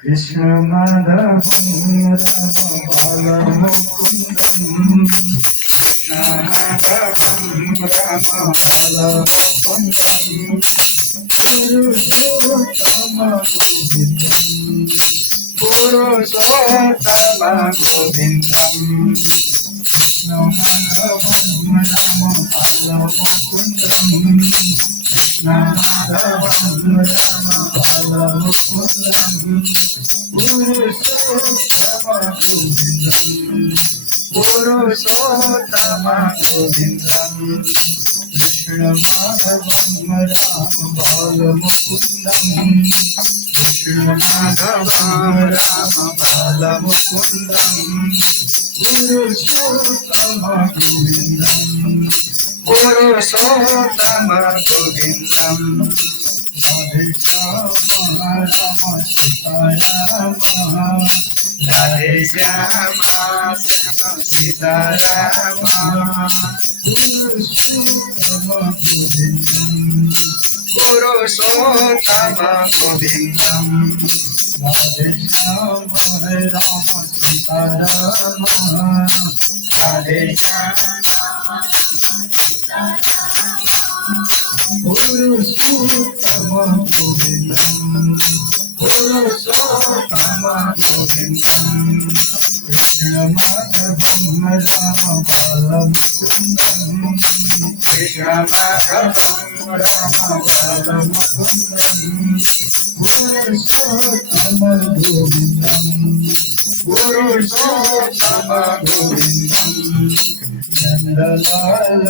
कृष्ण माधव राम बाल मुकुंदम कृष्ण माधव राम बाल मुकुंदम पुरुषोत्तम गोविंदम कृष्ण माधव राम बाल मुकुंदम कृष्ण माधव राम बाल मुकुंदम पुरुषोत्तम गोविंदम कृष्ण माधव राम बाल मुकुंदम कृष्ण माधव राम बाल मुकुंदम पुरुषोत्तम गोविंदम पुरुषोत्तम गोविंदम राधे श्याम राम सीताराम राधे श्याम श्याम सीताराम पुरुषोत्तम गोविंदम पुरुषोत्तम गोविंदम राधे श्याम राम सीताराम राधे श्याम पुरुषोत्तम गोविंदम पुरुषोत्तम गोविंदम कृष्ण माधव राम बाल मुकुंदम कृष्ण माधव राम बाल मुकुंदम पुरुषोत्तम गोविंदम पुरुषोत्तम गोविंदम नंदलाल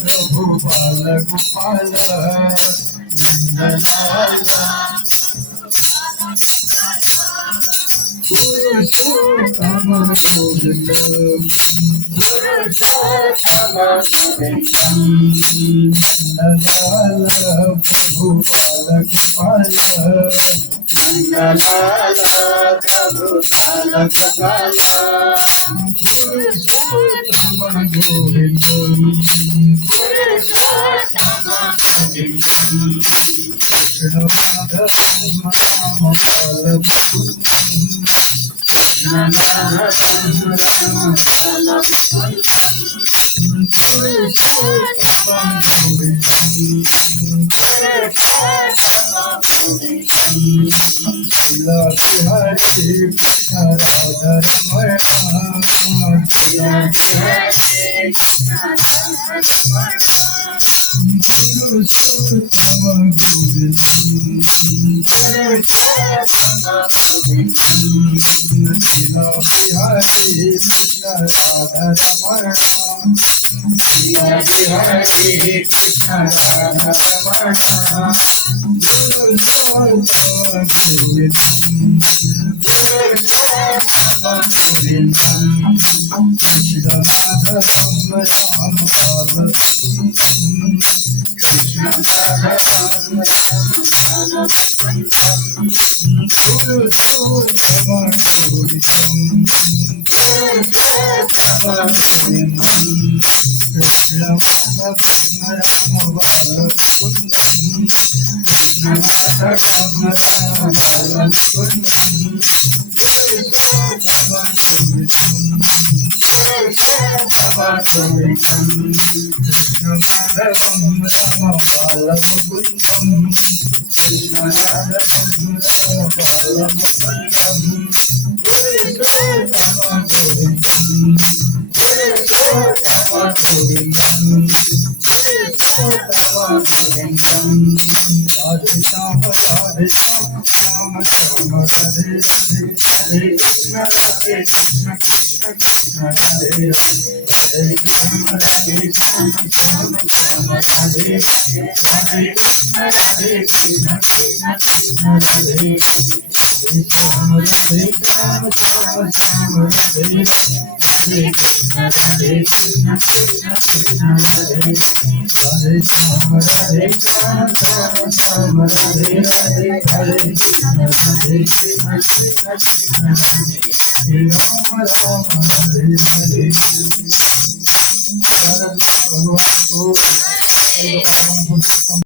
प्रभु बाल गोपाल नंदलाल पुरुषोत्तम गोविंदम पुरुषोत्तम गोविंदम नंदलाल प्रभु बाल गोपाल नंदलाल प्रभु बाल गोपाल पुरुषोत्तम गोविंदम पुरुषोत्तम गोविंदम कृष्ण माधव राम बाल मुकुंदम कृष्ण माधव राम बाल मुकुंदम पुरुषोत्तम गोविंदम पुरुषोत्तम गोविंदम लीला बिहारी कृष्ण राधा रमण लीला बिहारी कृष्ण राधा रमण पुरुषोत्तम गोविंदम पुरुषोत्तम गोविंदम लीला बिहारी कृष्ण राधा रमण लीला बिहारी कृष्ण राधा रमण पुरुषोत्तम गोविंदम पुरुषोत्तम गोविंदम कृष्ण माधव राम बाल मुकुंदम कृष्ण माधव राम बाल मुकुंदम पुरुषोत्तम गोविंदम पुरुषोत्तम गोविंदम कृष्ण माधव राम बाल मुकुंदम कृष्ण माधव राम बाल मुकुंदम पुरुषोत्तम गोविंदम पुरुषोत्तम गोविंदम कृष्ण माधव राम बाल मुकुंदम कृष्ण माधव राम बाल मुकुंदम पुरुषोत्तम गोविंदम पुरुषोत्तम गोविंदम पुरुषोत्तम गोविंदम राधे श्याम श्याम श्याम राधे राधे हरे कृष्ण कृष्ण कृष्ण राधे राधे श्याम श्याम श्याम राधे राधे हरे कृष्ण कृष्ण कृष्ण राधे श्याम श्याम श्याम राधे Hare